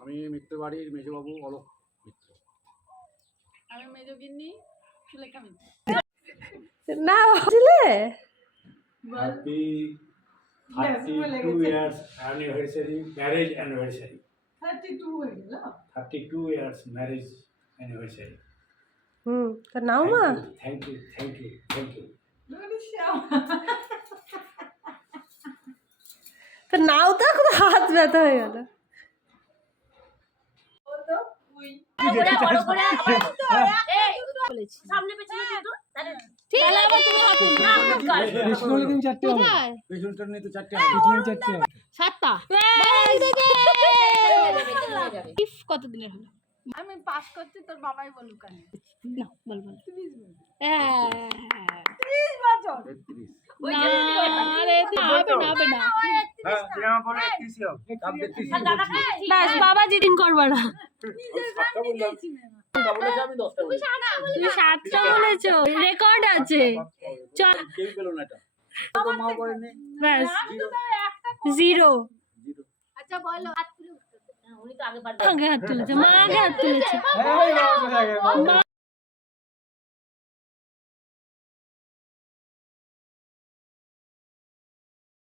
আমি মিত্র বাড়ির মেজবাবু অলোক মিত্র। আমি মেজগিন্নি সুলেখা মিত্র। না বুঝলে happy 32 years anniversary, marriage anniversary. 32 হয়ে গেল। 32 years marriage anniversary. তা নাও মা Thank you. তা নাও তো এখন হাত ব্যথা হয়ে গেল সামনে পেছনে কিন্তু ঠিক আছে আবার তুমি হাত পেছনে কিন্তু চারটে হবে পেছনটা নিয়ে তো চারটে পেছনে চারটে হবে সাতটা ইফ কত দিনের হলো আমি পাস করছি, তোর বাবাই বলুক। আমি না বল বল 30 বছর। 30 বছর। 33 না আরে হবে না হ্যাঁ সিনেমা পড়ে 31 হবে কাপ 33 বাস বাবা জিদিন করবা না সাতটা বললাম আমি 10টা বলেছি তুমি 7টা বলেছো রেকর্ড আছে চল কেউ পেল না এটা তো মা পড়েনি বাস একটা 0 আচ্ছা বলো। উনি তো আগে আগে হাত তুলেছে মা আগে হাত তুলেছে এই বাবা,